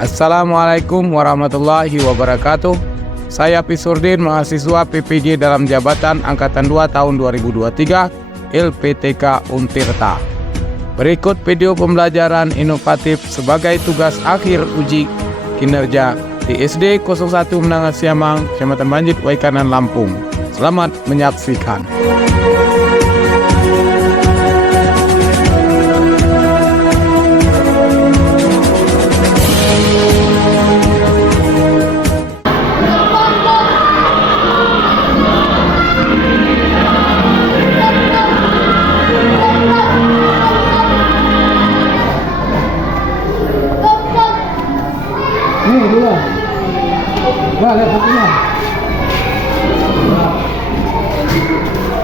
Assalamualaikum warahmatullahi wabarakatuh. Saya Pisurdin, mahasiswa PPG dalam jabatan Angkatan 2 tahun 2023 LPTK Untirta. Berikut video pembelajaran inovatif sebagai tugas akhir uji kinerja di SD 01 Menangan Siamang, Kecamatan Banjit, Waikanan, Lampung. Selamat menyaksikan. Nih dua, lihat bukunya.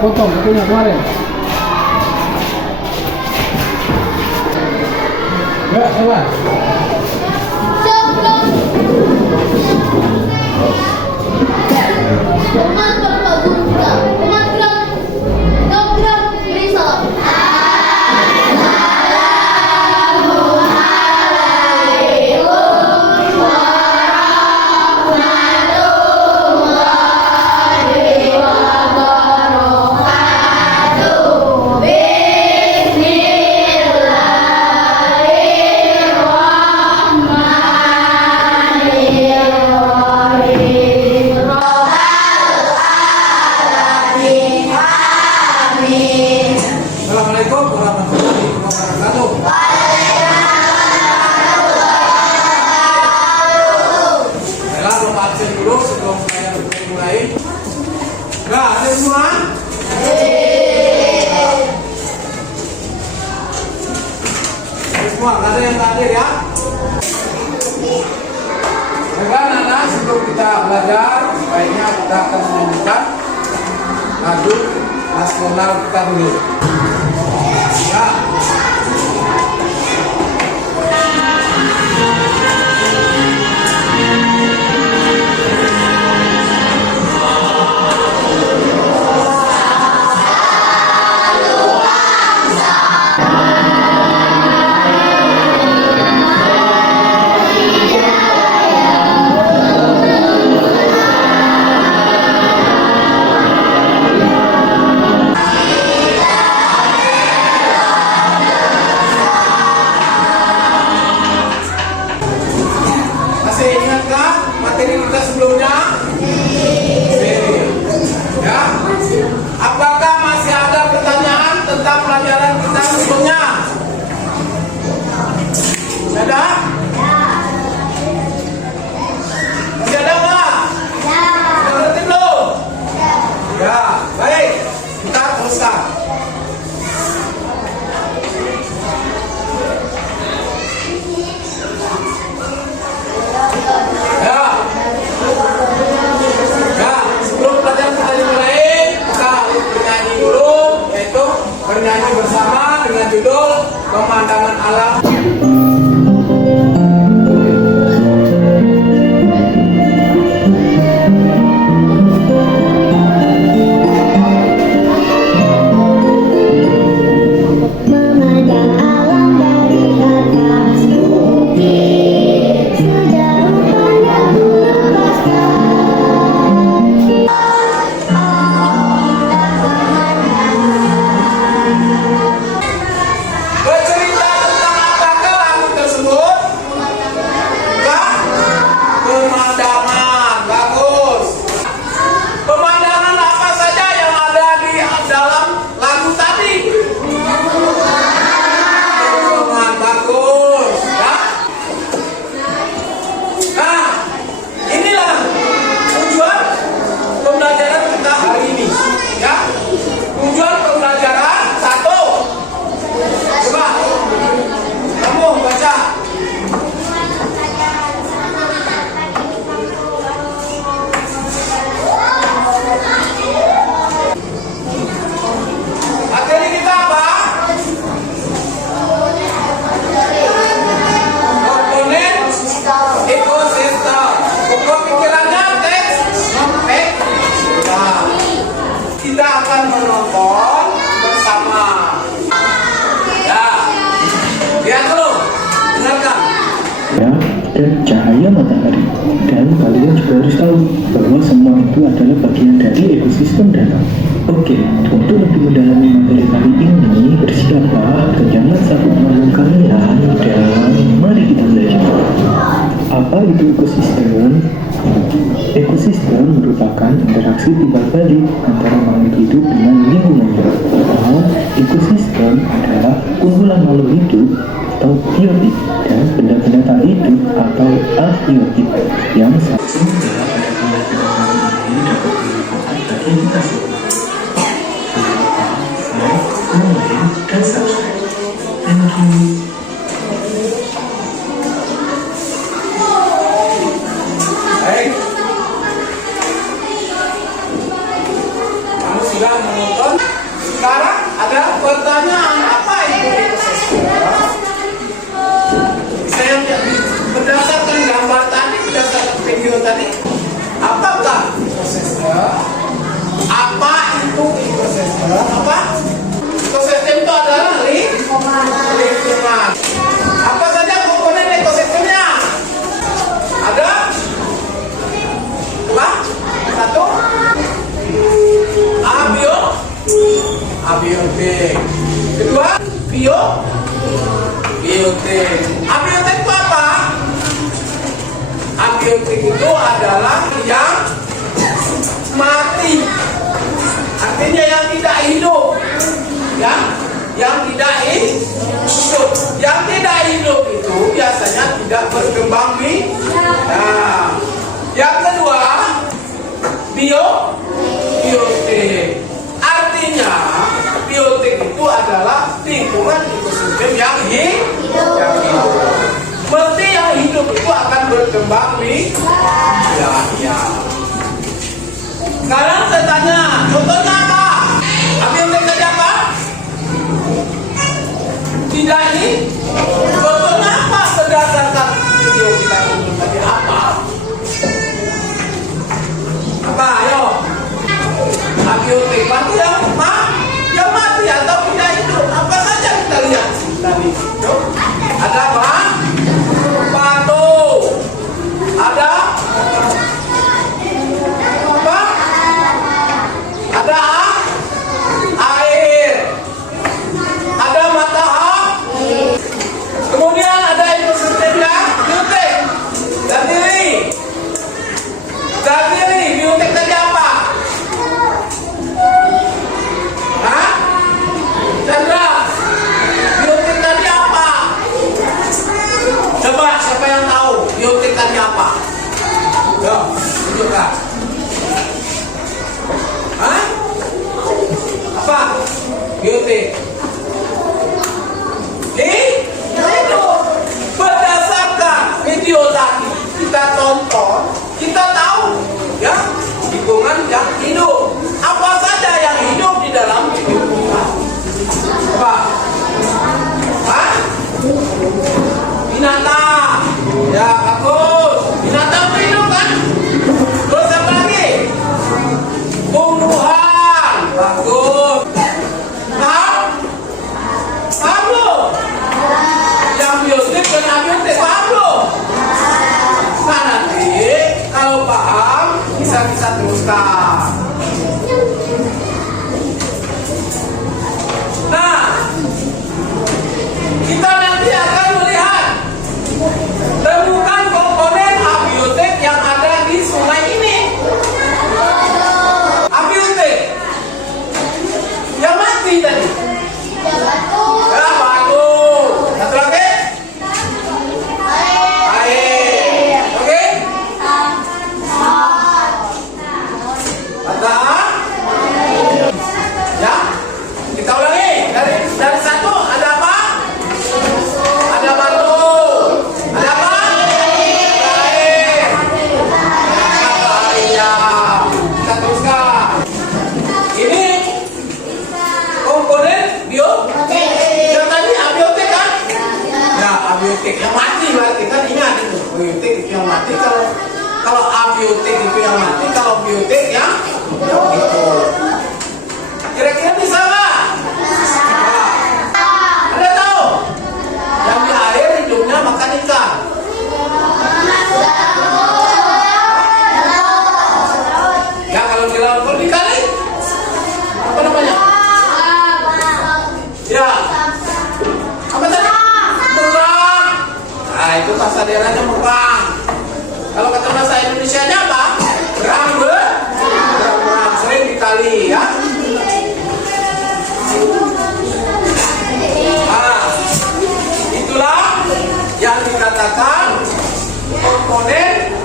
Potong bukunya kemarin. Ya, coba. Assalamualaikum warahmatullahi wabarakatuh. Baiklah, belum absen dulu sebelum saya mulai. Nah, ada semua? Ada semua, ada yang tak hadir ya? Baiklah, anak-anak, sebelum kita belajar, sebaiknya kita akan menyanyikan lagu nasional kita dulu. Ya. Masih ingatkah materi kita sebelumnya? Ya. Apakah masih ada pertanyaan tentang pelajaran kita sebelumnya? Ada? Masih ada nggak? Sudah ngerti belum? Ya, baik. Kita teruskan. Bernyanyi bersama dengan judul Pemandangan Alam. Bercerita tentang apakah cahaya matahari. Dan kalian juga harus tahu bahwa semua itu adalah bagian dari ekosistem danau. Oke, untuk lebih mendalami materi kali ini, bersiaplah dan jangan sakit malu kalian, dan mari kita belajar. Apa itu ekosistem? Ekosistem merupakan interaksi timbal balik antara makhluk hidup dengan lingkungannya. Ekosistem adalah kumpulan makhluk hidup atau biotik dan benda-benda tak hidup atau abiotik yang sehingga pada pembelajaran ini dapat bermanfaat bagi kita semua. Comment, dan subscribe. Thank you. Baik. Kamu sudah menonton. Sekarang ada pertanyaan, apa itu ekosistem? Saya berdasarkan gambar tadi, berdasarkan video tadi, apakah ekosistem? Apa itu ekosistem? Apa? Ekosistem itu adalah lingkungan. Apa saja komponen ekosistemnya? Ada? Apa? Satu? Abiotik. Kedua? Biotik. Abiotik itu apa? Abiotik itu adalah yang mati. Artinya yang tidak hidup. Ya, yang tidak hidup. Yang tidak hidup itu biasanya tidak berkembang biak. Nah, yang kedua, biotik. Artinya biotik itu adalah lingkungan ekosistem yang hidup. Berarti yang hidup itu akan berkembang biak. Sekarang saya tanya, contohnya apa? Abiotik tadi apa? Tidak ini. Contohnya apa berdasarkan video kita tonton tadi? Apa? Ayo. Abiotik berarti yang mati atau tidak hidup. Apa saja kita lihat tadi. Ada apa? Batu. Ada apa? Ada air. Ada matahari. Kemudian ada ekosistem yang biotik. Dan diri biotik tadi apa? Hah? Chandra, biotik tadi apa? Coba siapa yang tahu biotik tadi apa? Yo, tunjukkan. Hah? Apa? Biotik. Berdasarkan video tadi kita tonton, kita tahu ya lingkungan yang hidup. Apa saja yang hidup di dalam lingkungan? Apa? Hah? Binatang. Ya, bagus. Binatang hidup kan? Terus apa lagi? Tumbuhan. Bagus. Paham belum? Yang biotik dan abiotik paham belum? Nah nanti kalau paham bisa teruskan. Nah, kita nanti akan melihat temukan komponen abiotik yang ada di sungai ini. Abiotik yang mati tadi. Ya, batu. Satu lagi? Air. Oke? Patah. Ya. Kita ulangi. Dari satu ada apa? Ada batu. Ada apa? Air. Ada ayam. Kita teruskan. Ini komponen biotik. Yang tadi abiotik kan? Ya, abiotik yang mati berarti kan, ingat itu. Biotik itu yang mati, kalau abiotik itu yang mati, kalau biotik yang hidup. Kira-kira bisa nggak? Ada tahu? Yang di air hidupnya makan ikan. bahasa daerahnya merang. Kalau kata bahasa Indonesianya apa? Berang, sering dikali ya. Nah, itulah yang dikatakan komponen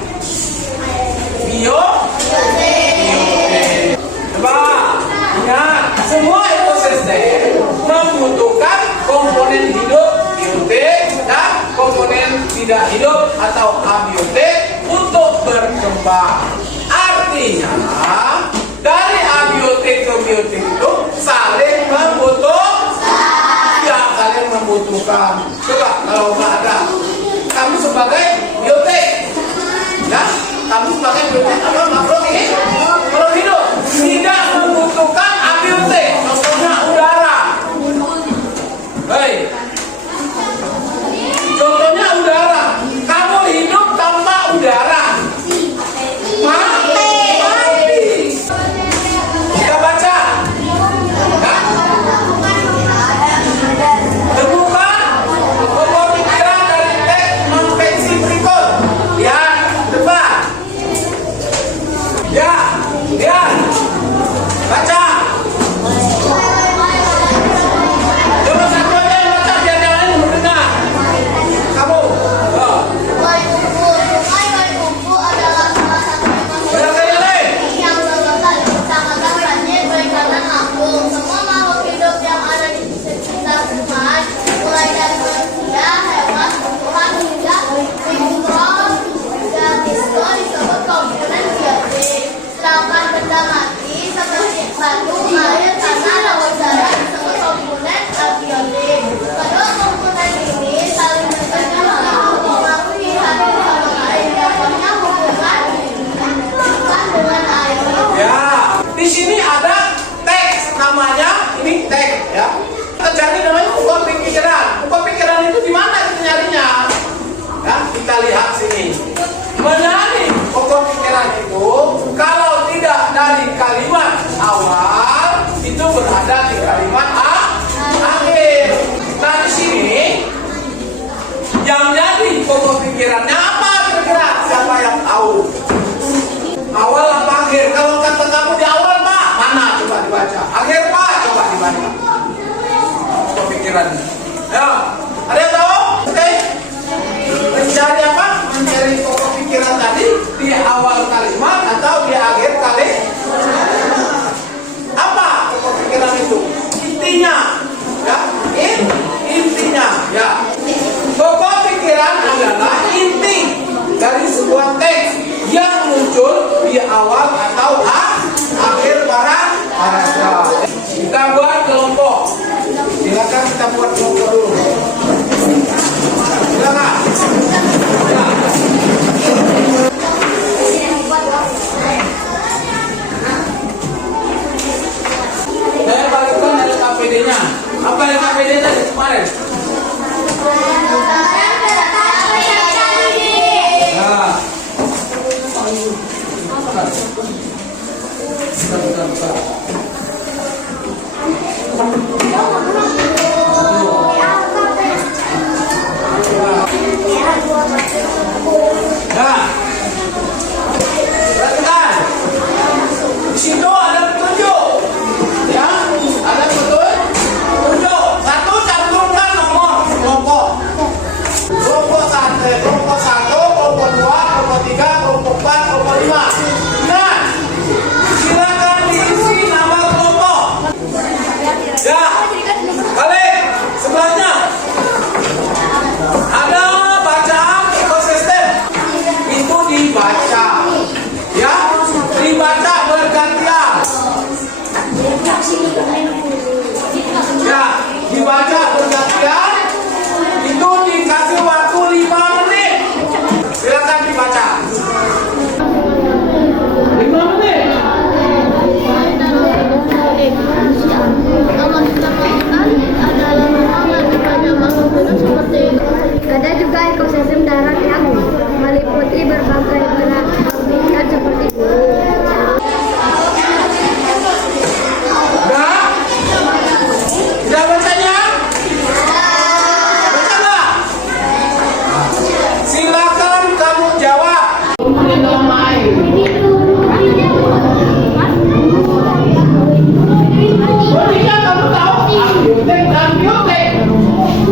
biotik. Coba ingat, semua ekosistem membutuhkan komponen hidup biotik dan komponen tidak hidup atau abiotik untuk berkembang. Artinya dari abiotik ke biotik itu saling membutuhkan. Coba kalau nggak ada, kamu sebagai biotik, ya, kamu sebagai biotik apa makhluk ini makhluk hidup tidak membutuhkan abiotik. Contohnya udara. Hei, contohnya udara. Kamu hidup tanpa udara, mati. Kita baca. Temukan pokok pikiran dari teks konvensi berikut. Ya, depan. Ya, baca. Coba satu aja yang baca biar yang lain mendengar. Kamu. Kupu adalah salah satu yang terletak di kecamatan Banjir, Perikanan Lampung. Semua makhluk hidup yang ada di sekitar rumah, mulai dari manusia, hewan, tumbuhan, hingga mikroorganisme disebut komponen biotik. Sedangkan benda mati seperti batu, air, tanah, dan udara disebut komponen abiotik. Kedua komponen ini saling bekerja mempengaruhi satu sama lain. Contohnya hubungan dengan air. Ya, di sini ada teks namanya, ini teks ya. Terjadi namanya pokok pikiran. Pokok pikiran itu di mana kita nyarinya? Ya, kita lihat sini. Mencari pokok pikiran itu kalau tidak dari kalimat awal itu berada di kalimat akhir. Nah di sini yang jadi pokok pikirannya apa kira-kira? Siapa yang tahu? Awal apa akhir? Kalau kata kamu di awal Pak, mana? Coba dibaca. Akhir Pak, coba dibaca. Pemikiran. Ya, ada yang tahu? Oke. Mencari apa? Mencari pokok pikiran tadi di awal kalimat atau di akhir kalimat. Apa pokok pikiran itu? Intinya, ya. Intinya, ya. Pokok pikiran adalah inti dari sebuah teks yang muncul di awal atau akhir paragraf. Kita buat kelompok. Silakan kita buat kelompok dulu.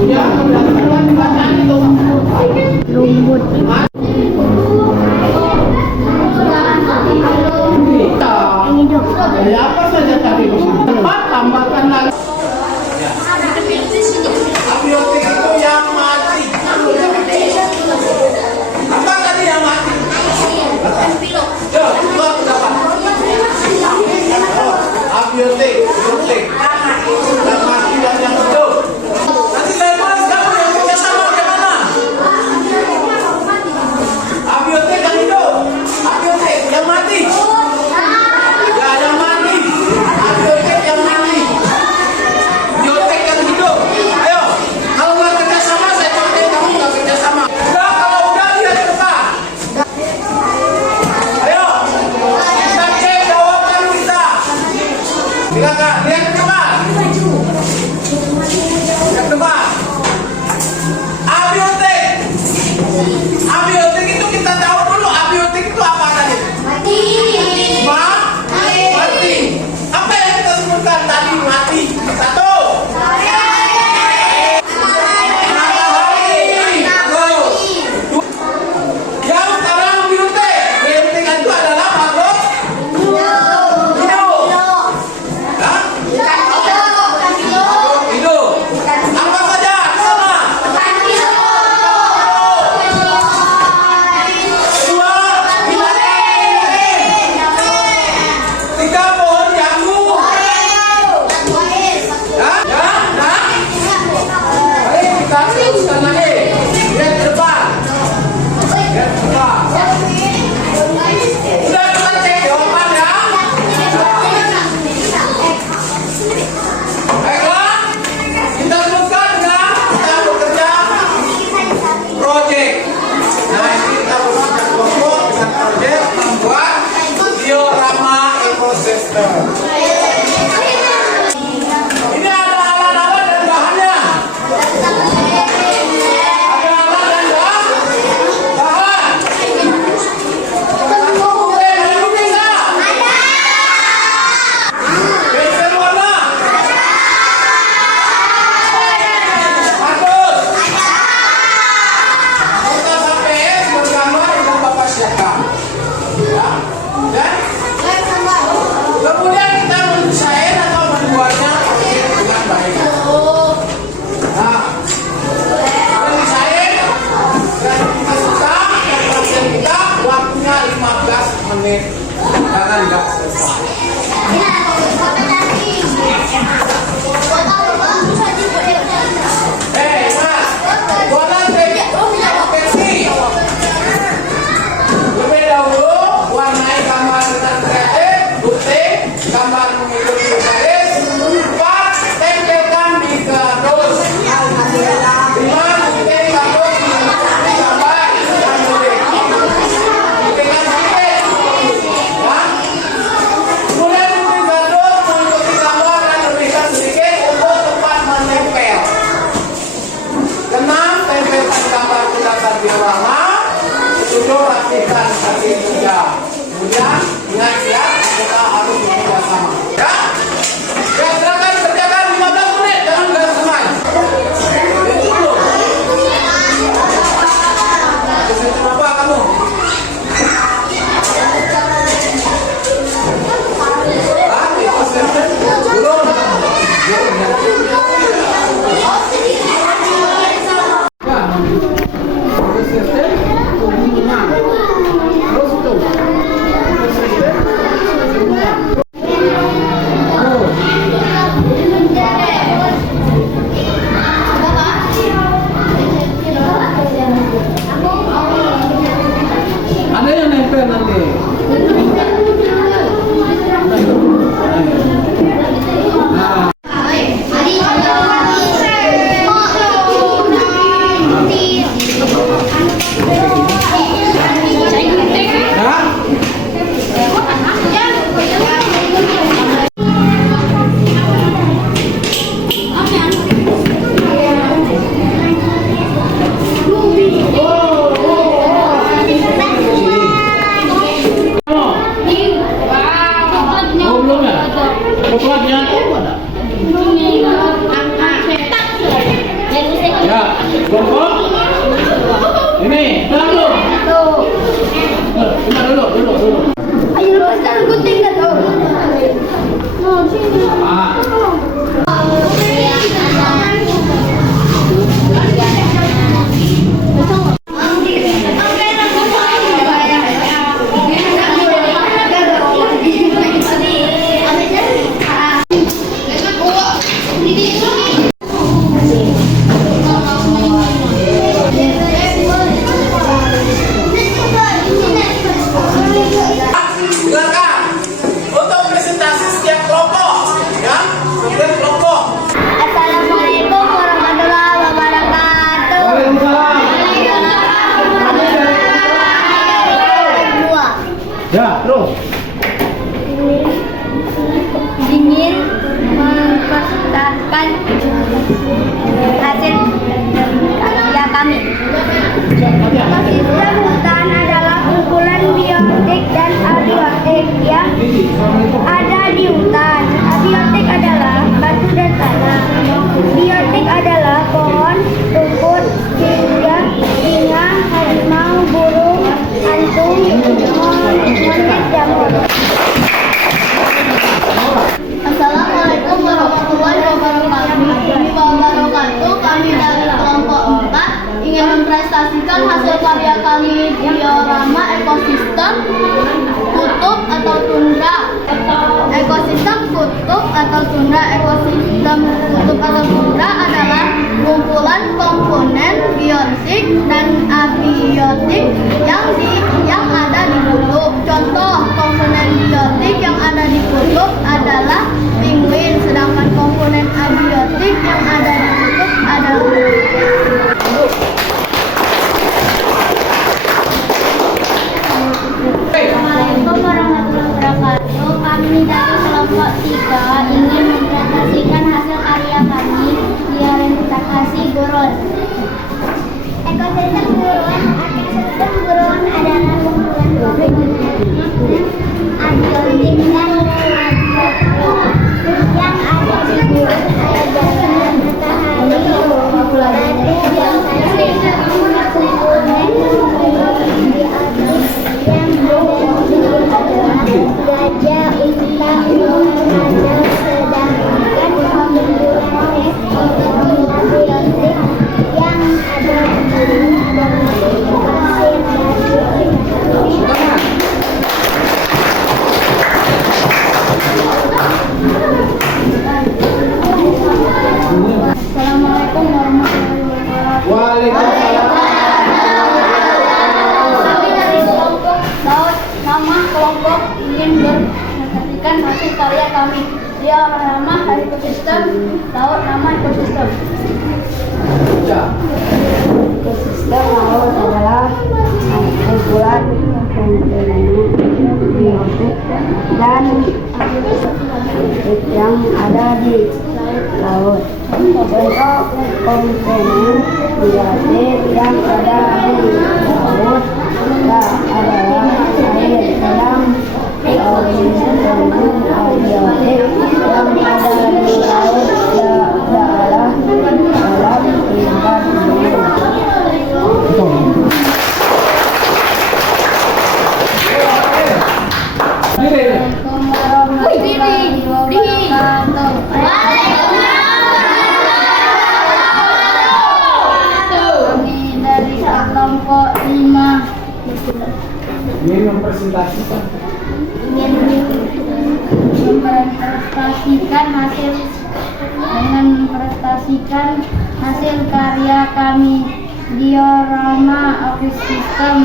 Ya, berdasarkan bacaan itu. Ya, apa saja tadi? Tempat tambahkan lagi. Abiotik itu yang mati. Apa tadi yang mati? Abiotik, yang mati dan yang hidup. Nanti saya bahas kamu yang kerja sama bagaimana? Abiotik yang hidup, abiotik yang mati. Ya, yang mati. Abiotik yang mati. Biotik yang hidup. Ayo, kalau nggak kerja sama, saya contohin kamu nggak kerja sama. Udah, kalau udah lihat ke depan. Ayo, kita cek jawaban kita. Silakan lihat ke depan. Lihat ke depan. Abiotik. Abiotik itu kita tahu dulu. Abiotik itu apa tadi? Mati. Apa yang kita sebutkan tadi mati? Satu. Matahari. Yang sekarang biotik. Biotik itu adalah makhluk hidup. Hah? Hidup. Apa saja? Sama. Dua. Tiga pohon jambu. Ya? Ya? Nah? Baik, kita teruskan lagi. Lihat ke depan. Lihat ke depan. Sudah kita cek jawaban ya? Baiklah. Kita teruskan ya. Kita bekerja project. Nah, ini kita bekerja kelompok dengan project membuat diorama ekosistem. Ini ada alat-alat dan bahannya. Ada alat dan bahan. Oke, ada bisa. Pensil warna. Bagus. Kita sampai bergambar dengan Bapak siapa? Ya. Dan kemudian kita mendesain atau membuatnya dengan baik. Nah, kita desain dan kita suka dan pasien kita waktunya 15 menit karena tidak selesai. Mas, warna versi. Lebih dahulu warnai gambar dengan kreatif, gunting, gambar mengikuti garis, 4 tempelkan di kardus. 5 gunting kardus mengikuti gambar dan gunting. Guntingan sedikit. Ya. Kemudian gunting kardus mengikuti gambar dan lebihkan sedikit untuk tempat menempel. 6 tempelkan gambar bulatan diorama. 7 rapikan kaki 3. Kemudian ingat ya, kita harus bekerja sama. Ya? Ya, silakan kerjakan 15 menit, jangan gerak semai. Itu dulu. Kesini apa kamu? Ah, ekosistem belum. Ekosistem hubungan. Terus itu. Ekosistem hubungan. ada di hutan. Abiotik adalah batu dan tanah. Biotik adalah pohon, rumput, singa, harimau, burung, hantu, monyet, jamur. Assalamualaikum warahmatullahi wabarakatuh. Kami dari kelompok 4 ingin mempresentasikan hasil karya kami diorama ekosistem kutub atau tundra. Ekosistem kutub atau tundra. Ekosistem kutub atau tundra adalah kumpulan komponen biotik dan abiotik yang ada di kutub. Contoh komponen biotik yang ada di kutub adalah penguin, sedangkan komponen abiotik yang ada di kutub adalah Assalamualaikum warahmatullahi wabarakatuh. Kami dari kelompok 3 ingin mempresentasikan hasil karya kami di orientasi gurun. Ekosistem gurun adalah kumpulan komponen abiotik dan abiotik yang ada di gurun air dan matahari. Biasanya komponen yang gajah, unta, ada sedangkan komponen abiotik yang ada di pasir Assalamualaikum warahmatullahi wabarakatuh. Waalaikumsalam. Kami dari kelompok laut, nama kelompok ingin mempresentasikan hasil karya kami. Dia nama ekosistem laut, nama ekosistem. Ekosistem laut adalah kumpulan komponen biotik dan abiotik yang ada di laut. Contoh komponen biotik yang ada di laut adalah air, sedang komponen abiotik yang ada di laut adalah dalam ikan hiu. Assalamualaikum warahmatullahi wabarakatuh. Kami dari kelompok 5 Ingin mempresentasikan ingin mempresentasikan hasil karya kami diorama ekosistem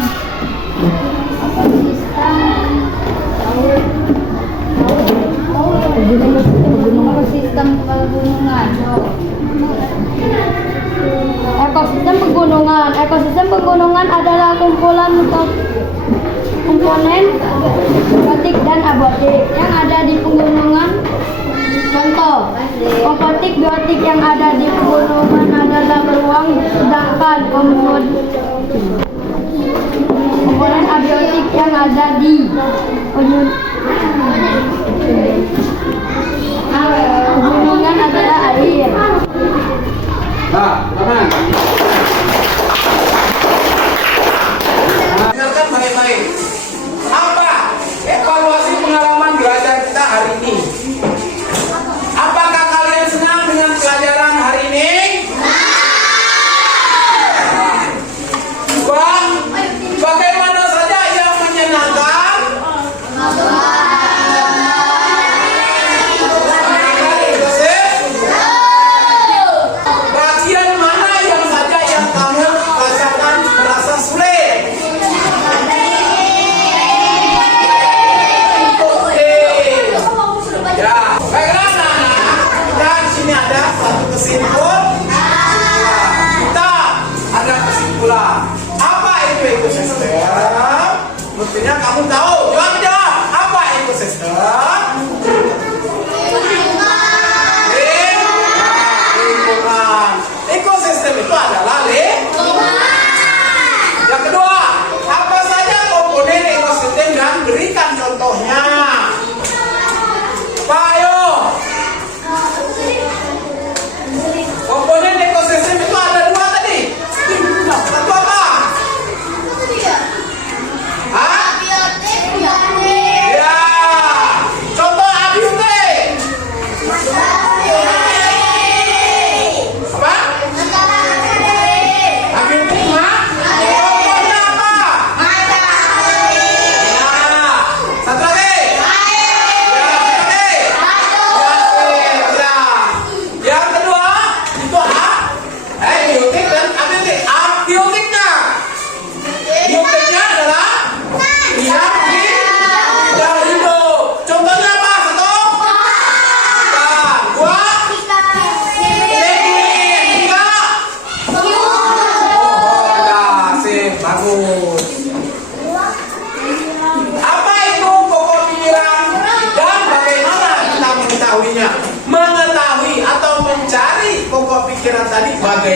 pegunungan. Ekosistem pegunungan adalah kumpulan komponen biotik dan abiotik yang ada di pegunungan. Contoh, komponen biotik yang ada di pegunungan adalah beruang, sedangkan komponen abiotik yang ada di pegunungan adalah air. teman. Dengarkan baik-baik. Apa evaluasi pengalaman belajar kita hari ini? Apakah kalian senang dengan pelajaran hari ini? Bang, bagaimana saja yang menyenangkan? Bagian mana yang saja yang kamu rasakan merasa sulit? Ya, baiklah anak-anak. Dan sini ada satu kesimpulan. Kita ada kesimpulan. Apa itu ekosistem? Mestinya kamu tahu. Jawab. Apa ekosistem? Lingkungan. Ekosistem itu adalah lingkungan. Yang kedua, apa saja komponen ekosistem dan berikan contohnya.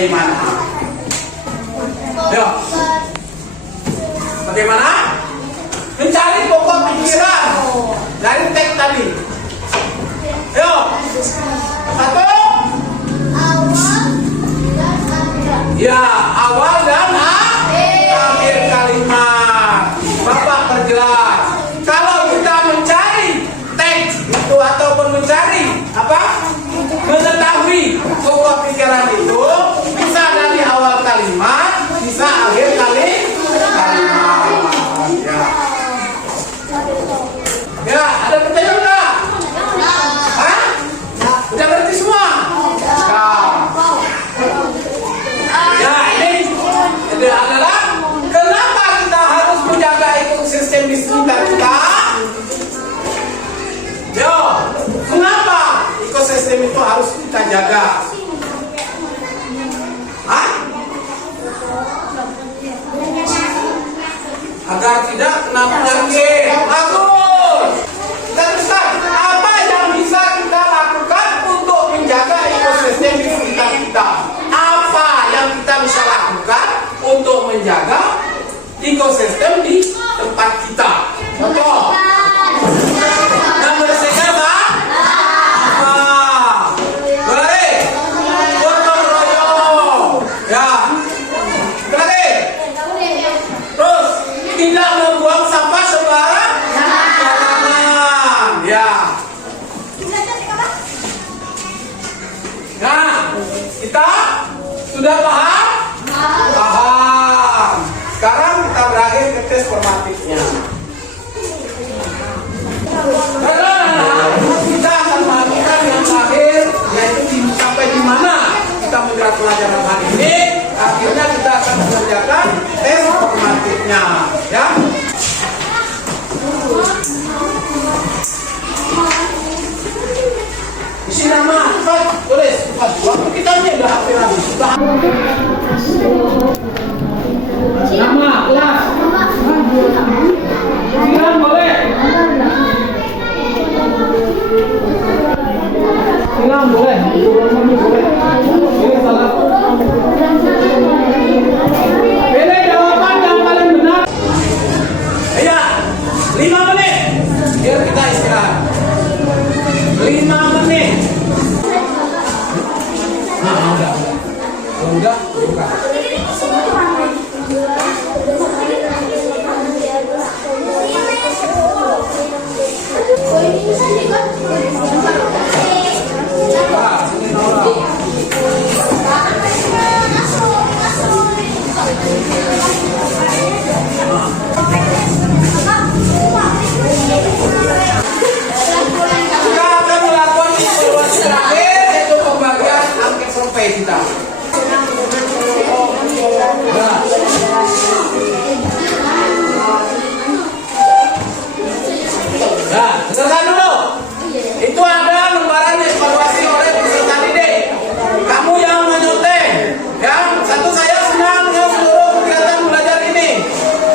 bagaimana? Ayo. Bagaimana? Mencari pokok pikiran dari teks tadi. Ayo. Satu. Ya, awal dan akhir kalimat. Bapak perjelas. Kalau kita mencari teks itu ataupun mencari apa? Mengetahui pokok pikiran itu bisa dari awal kalimat, bisa akhir kalimat. Ya. Ya, ada pertanyaan enggak? Hah? Udah berarti semua? Ya, ini adalah kenapa kita harus menjaga ekosistem di sekitar kita? Yo, kenapa ekosistem itu harus kita jaga? Hah? Agar tidak kena penyakit. Bagus. Kita teruskan. Apa yang bisa kita lakukan untuk menjaga ekosistem di sekitar kita? Apa yang kita bisa lakukan untuk menjaga ekosistem di tempat kita? Contoh. Membersihkan apa? Lari. Gotong royong. Ya. Lari. Terus tidak membuang sampah sembarangan. Ya. Nah, kita sudah paham? Paham. Sekarang kita berakhir ke tes formatifnya. Karena kita akan melakukan yang terakhir, yaitu sampai di mana kita menjelaskan pelajaran hari ini. Akhirnya kita akan mengerjakan tes formatifnya, ya. Isi nama, cepat tulis, cepat. Waktu kita ini udah hampir habis. Nama, kelas. Silakan boleh. Silakan boleh. Boleh salah. Pilih jawaban yang paling benar. Iya, 5 menit. Biar kita istirahat. 5 menit. Nah, udah. Udah, buka. Kita akan melakukan evaluasi terakhir, yaitu pembagian angket survei kita. Nah, dengarkan dulu. Itu ada lembaran evaluasi oleh peserta didik. Kamu yang menyunting, ya. Satu, saya senang dengan seluruh kegiatan belajar ini.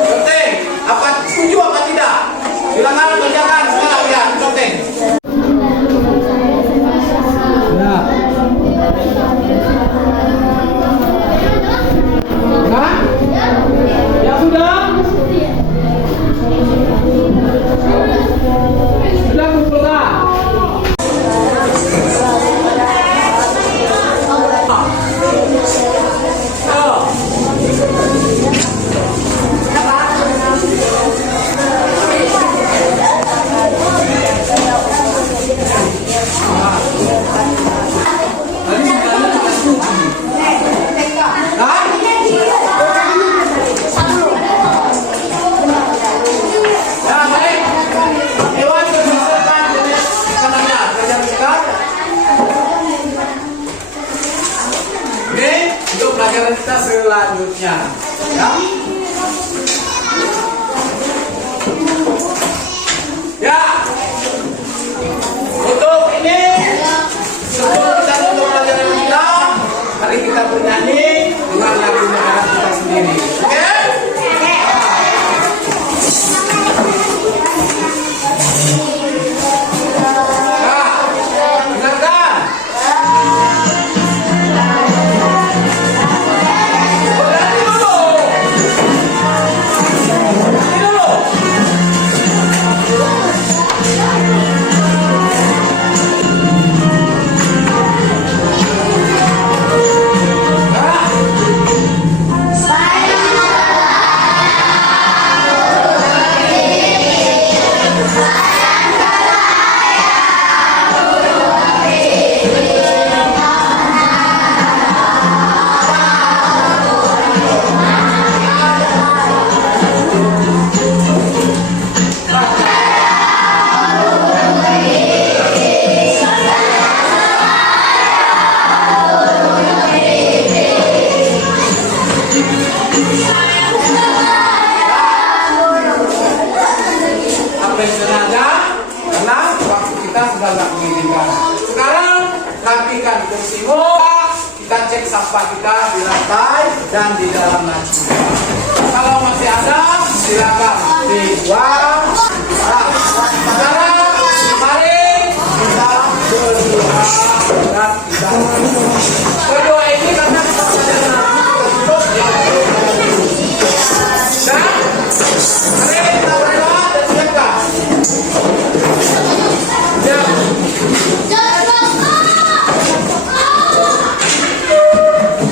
Penting. Apa setuju apa tidak? Silakan kerjakan sekarang ya, syuting. Ya. Nah, ya sudah. Sudah kumpulkan. Pelajaran kita selanjutnya, ya. Ya. Untuk ini, sebelum kita tutup pelajaran kita, mari kita bernyanyi dengan lagu negara kita sendiri. Oke? Nah, dengarkan. kursimu. Kita cek sampah kita di lantai dan di dalam laci. Kalau masih ada, silakan dibuang. Nah, sekarang mari kita berdoa dan kita berdoa ini karena kita tutup ya. Dan mari kita berdoa dan siapkan. Ya.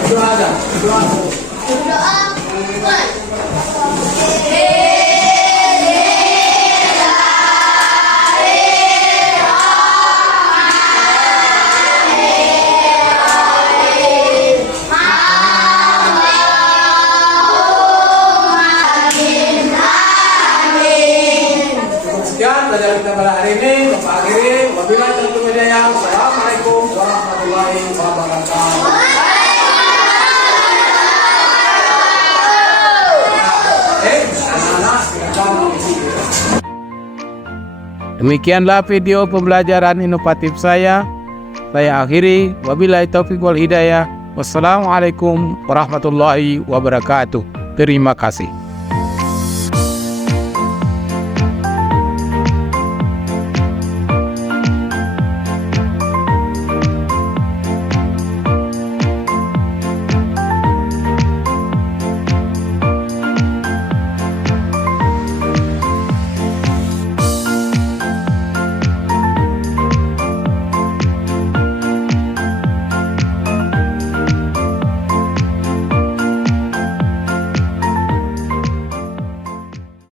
Doa aja, doa. Sekian belajar kita pada hari ini. Bapak akhiri. Wabillahi taufiq wal hidayah. Assalamualaikum warahmatullahi wabarakatuh. Demikianlah video pembelajaran inovatif saya. Saya akhiri. Wabillahi taufiq wal hidayah. Wassalamualaikum warahmatullahi wabarakatuh. Terima kasih.